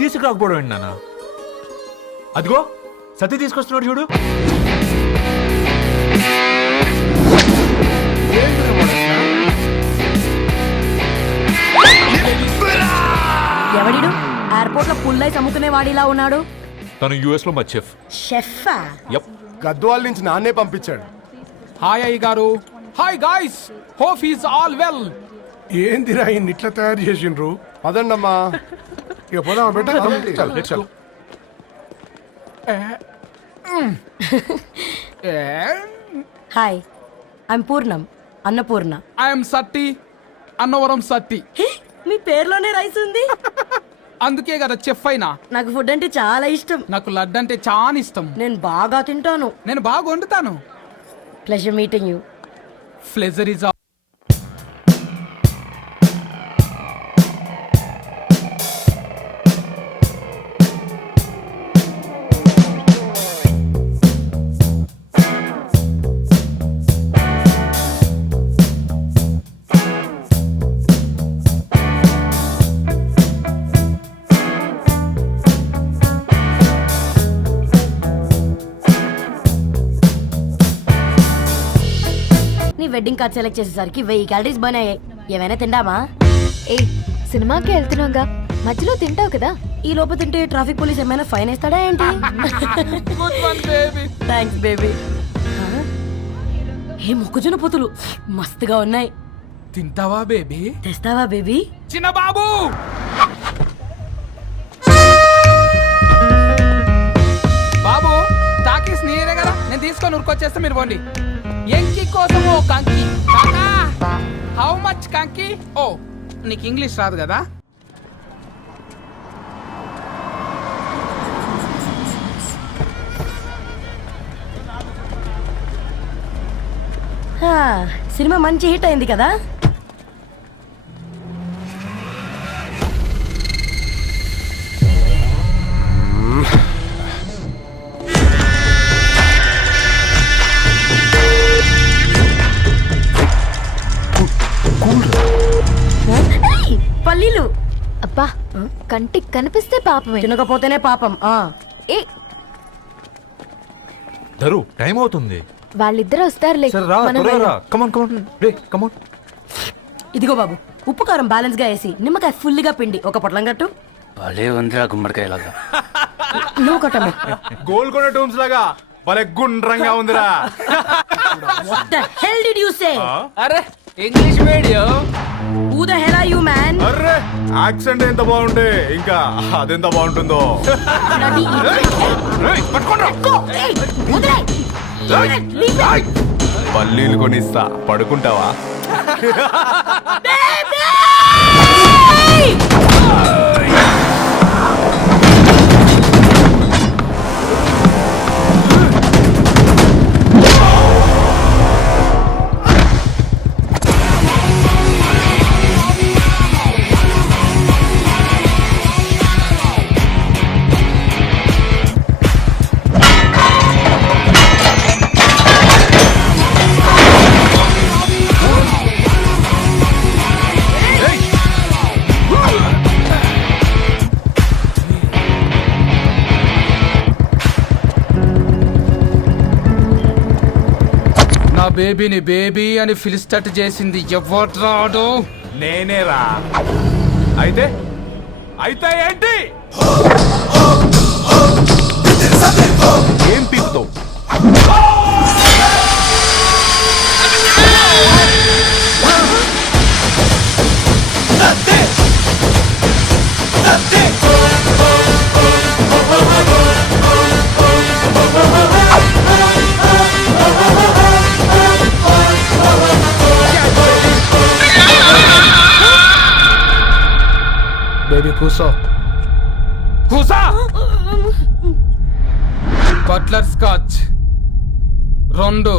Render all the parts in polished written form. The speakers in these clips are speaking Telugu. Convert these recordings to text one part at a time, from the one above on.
తీసుకురాకపోవడం ఏంటి నాన్న? అదిగో సతీ తీసుకొస్తున్నాడు చూడు. ఎవడిడు ఎయిర్పోర్ట్ లో పుల్లై అమ్ముకునే వాడిలా ఉన్నాడు? తను యుఎస్ లో మా చెఫ్. షెఫా? యప్. గద్వాల నుంచి నాన్నే పంపించాడు. హాయ్ అయ్య గారు. Hi guys, hope is all well. ఏందిరా ఇన్ని ఇట్లా తయారు చేసిండ్రు? అదండమ్మా. ఇక పోదామా బెట్ట? Let's go. హాయ్, ఐమ్ పూర్ణం, అన్నపూర్ణ. ఐఎమ్ సత్తి, అన్నవరం సత్తి. మీ పేరులోనే రైస్ ఉంది. అందుకే కదా చెఫ్ అయినా. నాకు ఫుడ్ అంటే చాలా ఇష్టం. నాకు లడ్డు అంటే చాలా ఇష్టం. నేను బాగా తింటాను. నేను బాగా వండుతాను. Pleasure meeting you. Pleasure is నీ వెడ్డింగ్ కార్డ్ సెలెక్ట్ చేసేసరికి 1000 క్యాలరీస్ బర్న్ అయ్యాయి. ఏమైనా తిండామా? ఏ సినిమాకి వెళ్తున్నాగా, మధ్యలో తింటావు కదా. ఈ లోపు తింటే ట్రాఫిక్ పోలీస్ ఏమైనా ఫైన్ వేస్తాడా ఏంటి? Thanks baby. ఏ మొక్కజొన్న పొతులు మస్తుగా ఉన్నాయి. తింటావా బేబీ? తెస్తావా బేబీ? చిన్న బాబు, బాబు టాకీస్ నీరే కదా, నేను తీసుకొని ఉరికొచ్చేస్తే మీరు పోండి. ఎంకి కోసం ఓ కంకి. కాకా, హౌ మచ్ కంకి? ఓ నీకు ఇంగ్లీష్ రాదు కదా. సినిమా మంచి హిట్ అయింది కదా. పల్లీలు అబ్బా, కంటికి కనిపిస్తే పాపమే, తినకపోతేనే పాపం. ఏ ధరు టైం అవుతుంది. వాళ్ళిద్దరు వస్తారులే. సరే రా, మనం త్వరగా రా. వెళ్దాం. కమాన్ కమాన్ రే, కమాన్. ఇదిగో బాబు, ఉప్పు కారం బ్యాలెన్స్ గా వేసి నిమ్మకాయ ఫుల్ గా పిండి ఒక పొట్లం కట్టు. భలే ఉందిరా గుమ్మడికాయలాగా. నువ్వు కట్టమ్మా. గోల్కొండ టూమ్స్ లాగా భలే గుండ్రంగా ఉందిరా. What the hell did you say? అరే English medium. Who the hell are you, man? Array accent ఎంత బాగుంటే ఇంకా అదెంత బాగుంటుందో. Bloody idiot. Go. Hey, వదిలేయ్. Leave it. పల్లీలు కొనిస్తా, పడుకుంటావా? Baby! నా బేబీని బేబీ అని పిలిచేటట్టు చేసింది ఎవరు రాడు? నేనేరా. అయితే అయితే ఏంటి? ఏం పీకుతావు? బేబీ కూసో, కూసా. Buttler scotch 2.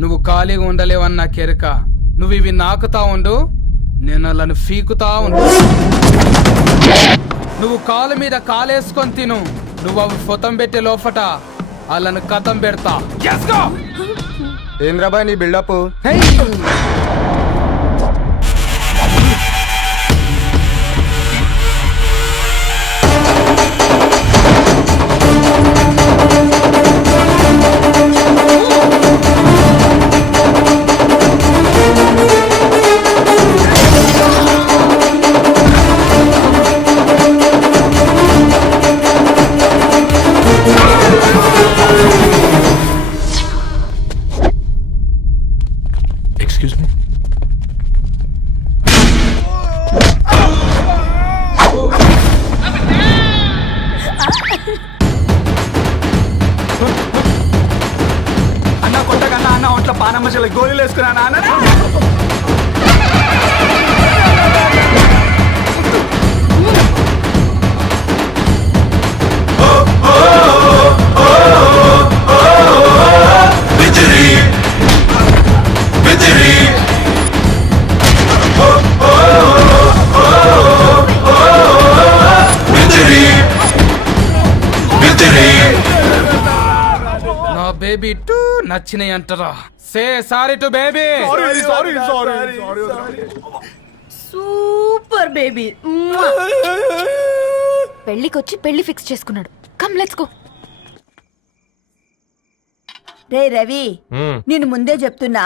నువ్వు ఖాళీగా ఉండలేవన్న కెరక. నువ్వు ఇవి నాకుతా ఉండు, నేను అలాను ఫీకుతా ఉండు. నువ్వు కాలు మీద కాలేసుకొని తిను. నువ్వు అవి ఫొతం పెట్టే లోపట అలాను కథం పెడతా. ఏం రాబాయ్ నీ బిల్డప్? ఆకలి గోళీలు వేసుకున్నా నాన్న. నా బేబీ టూ నచ్చినాయి అంటారా? Say sorry to baby. Super baby. పెళ్లికొచ్చి పెళ్లి ఫిక్స్ చేసుకున్నాడు. Come let's go. రే రవి, నేను ముందే చెప్తున్నా,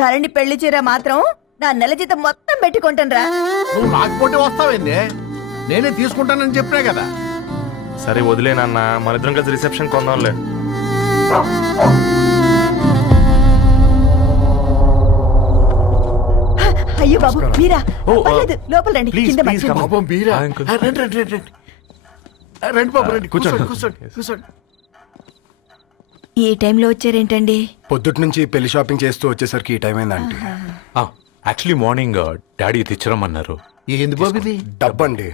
ధరణి పెళ్లి చీర మాత్రం నా నెల జీతం మొత్తం పెట్టుకుంటాను. నువ్వు రాకపోతే వస్తావేంది? నేనే తీసుకుంటానని చెప్పినా కదా. సరే వదిలేనన్నా, మన ఇద్దరం కలిసి రిసెప్షన్ కొందాంలే. అయ్యో బాబు మీరా? ఓ, పర్లేదు, లోపల రండి. ప్లీజ్, కింద ప్లీజ్, మర్చిపో. come on. పాపం బీరా. ఆ, అంకుల్. రండి రండి రండి రండి. రండి బాబు రండి. కూర్చోండి. కూర్చోండి కూర్చోండి. ఈ టైంలో వచ్చారేంటండి? పొద్దుటి నుంచి పెళ్లి షాపింగ్ చేస్తూ వచ్చేసరికి ఈ టైం అయిందండి. యాక్చువల్లీ మార్నింగ్ డాడీ తెచ్చరమన్నారు. ఏంది బాబు ఇది? డబ్బండి.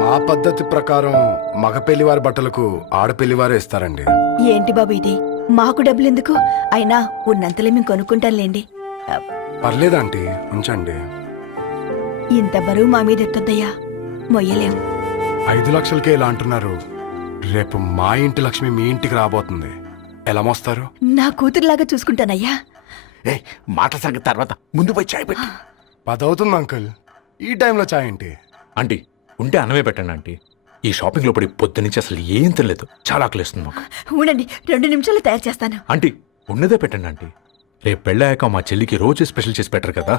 మా పద్ధతి ప్రకారం మగ పెళ్లివారి బట్టలకు ఆడపెళ్లివారే ఇస్తారండి. ఏంటి బాబు ఇది? మాకు డబ్బులు ఎందుకు? అయినా ఉన్నంతలే మేము కొనుక్కుంటాంలేండి. పర్లేదు ఆంటీ, ఉంచండి. ఇంత బరువు మా మీద ఎత్తొద్దయ్యా, మొయ్యలేం. 5 లక్షలకే ఇలా అంటున్నారు. రేపు మా ఇంటి లక్ష్మి మీ ఇంటికి రాబోతుంది. ఎలా మోస్తారు? నా కూతురులాగా చూసుకుంటానయ్యా. మాట సంగతి తర్వాత, ముందు పోయి చాయ్ పెట్టి. 10 అవుతుంది అంకుల్. ఈ టైంలో చాయ్ ఏంటి? ఆంటీ ఉంటే అన్నమే పెట్టండి ఆంటీ. ఈ షాపింగ్ లో పడి పొద్దు నుంచి అసలు ఏం తెలియదు. చాలా ఆకలిస్తుంది మాకు. ఉండండి, 2 నిమిషాలు తయారు చేస్తాను. ఆంటీ ఉన్నదే పెట్టండి ఆంటీ. రేపు పెళ్ళాక మా చెల్లికి రోజు స్పెషల్ చేసి పెట్టరు కదా.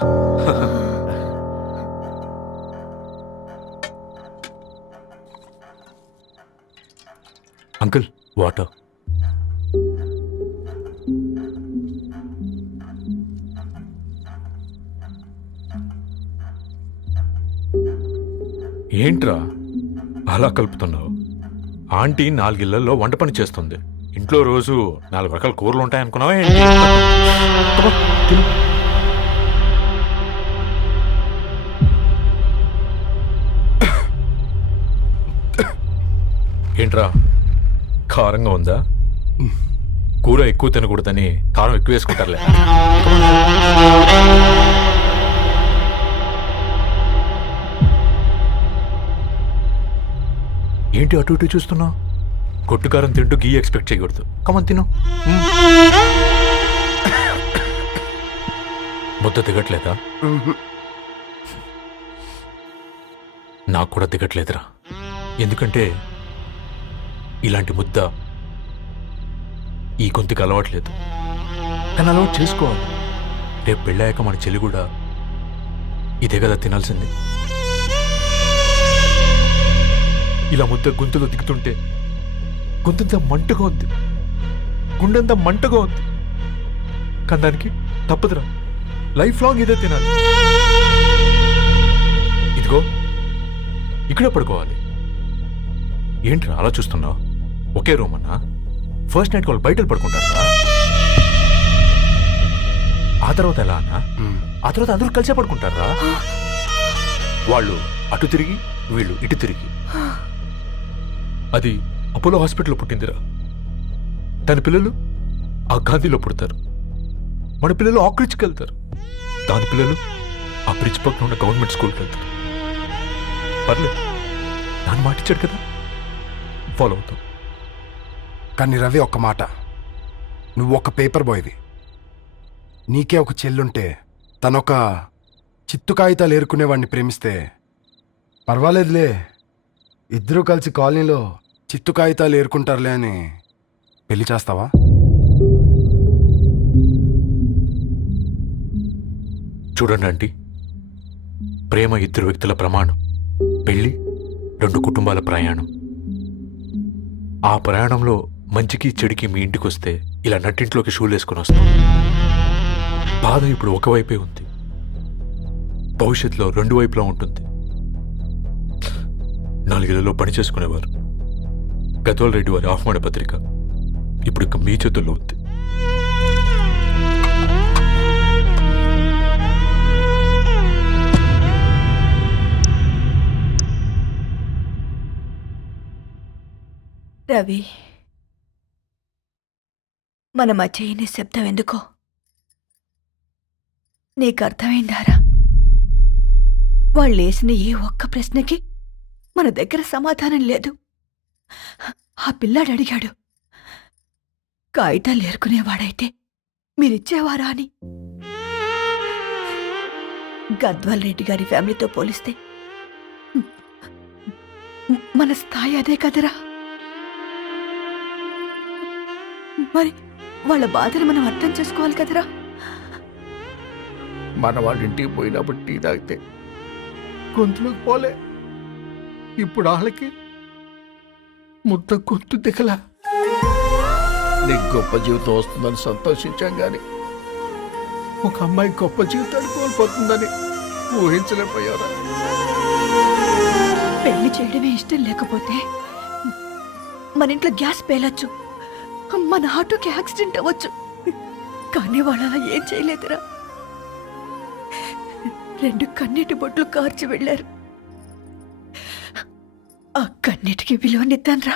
Uncle water. ఏంట్రా అలా కలుపుతున్నావు? ఆంటీ 4 ఇళ్లలో వంట పని చేస్తుంది. ఇంట్లో రోజు 4 రకాల కూరలు ఉంటాయనుకున్నావా ఏంటి? అబ్బా, తిను. ఏంట్రా కారంగా ఉందా? కూర ఎక్కువ తినకూడదని కారం ఎక్కువ వేసుకుంటారులే. ఏంటి అటు ఇటు చూస్తున్నావు? కొట్టుకారం తింటూ గీ ఎక్స్పెక్ట్ చేయకూడదు. కమన్ తిను. ముద్ద దిగట్లేదా? నాకు కూడా దిగట్లేదురా. ఎందుకంటే ఇలాంటి ముద్ద ఈ గొంతుకి అలవాట్లేదు. కానీ అలవాటు చేసుకోవాలి. రేపు పెళ్ళాక మన చెల్లి కూడా ఇదే కదా తినాల్సింది. ఇలా ముద్ద గొంతులో దిగుతుంటే గొంతంతా మంటగా ఉంది, గుండెంతా మంటగా ఉంది. కానీ దానికి తప్పదురా, లైఫ్ లాంగ్ ఇదే తినాలి. ఇదిగో ఇక్కడే పడుకోవాలి. ఏంట్రా అలా చూస్తున్నావు? ఒకే రూమ్ అన్నా? ఫస్ట్ నైట్ వాళ్ళు బయట పడుకుంటారా? ఆ తర్వాత ఎలా అన్నా? ఆ తర్వాత అందరూ కలిసే పడుకుంటారా? వాళ్ళు అటు తిరిగి, వీళ్ళు ఇటు తిరిగి. అది అపోలో హాస్పిటల్లో పుట్టిందిరా. దాని పిల్లలు ఆ గాంధీలో పుడతారు. మన పిల్లలు ఆక్రిచ్కి వెళ్తారు. దాని పిల్లలు ఆ బ్రిడ్జ్ పక్కన ఉన్న గవర్నమెంట్ స్కూల్కి వెళ్తారు. పర్లేదు, దాన్ని మాటిచ్చాడు కదా, ఫాలో అవుతాం. కానీ రవి, ఒక్క మాట. నువ్వు ఒక పేపర్ బాయ్వి. నీకే ఒక చెల్లుంటే తనొక చిత్తు కాగితాలు ఏరుకునేవాడిని ప్రేమిస్తే పర్వాలేదులే, ఇద్దరూ కలిసి కాలనీలో చిత్తు కాగితాలు ఏరుకుంటారులే అని పెళ్లి చేస్తావా? చూడండి ఆంటీ, ప్రేమ 2 వ్యక్తుల ప్రమాణం, పెళ్లి 2 కుటుంబాల ప్రయాణం. ఆ ప్రయాణంలో మంచికి చెడుకి మీ ఇంటికి వస్తే ఇలా నట్టింట్లోకి షూలు వేసుకొని వస్తాం. బాధ ఇప్పుడు ఒకవైపే ఉంది, భవిష్యత్తులో 2 వైపులా ఉంటుంది. 4 ఇళ్లలో పని చేసుకునేవారు గద్వాల్ రెడ్డి వారి ఆహ్వాన పత్రిక ఇప్పుడు ఇక మీ చేతుల్లో ఉంది. రవి, మన మధ్య ఈ నిశ్శబ్దం ఎందుకో నీకు అర్థమైందారా? వాళ్ళేసిన ఏ ఒక్క ప్రశ్నకి మన దగ్గర సమాధానం లేదు. ఆ పిల్లాడు అడిగాడు, కాగితాలు ఏరుకునేవాడైతే మీరిచ్చేవారా అని. గద్వాల్ రెడ్డి గారి ఫ్యామిలీతో పోలిస్తే మన స్థాయి అదే కదరా. మరి వాళ్ళ బాధను మనం అర్థం చేసుకోవాలి కదరా. మన వాళ్ళ ఇంటికి పోయినప్పుడు టీ తాగితే గొంతులోకి పోలే, ఇప్పుడు వాళ్ళకి ముద్ద గొంతు దిగలా. నీకు గొప్ప జీవితం వస్తుందని సంతోషించాం గాని ఒక అమ్మాయి గొప్ప జీవితాన్ని కోల్పోతుందని ఊహించలేకపోయారా? పెళ్లి చేయడమే ఇష్టం లేకపోతే మన ఇంట్లో గ్యాస్ పేలొచ్చు, మన ఆటోకి యాక్సిడెంట్ అవ్వచ్చు, కానీ వాళ్ళు అలా ఏం చేయలేదురా. 2 కన్నీటి బొట్లు కార్చి వెళ్ళారు. ఆ కన్నీటికి విలువనిద్దాన్రా.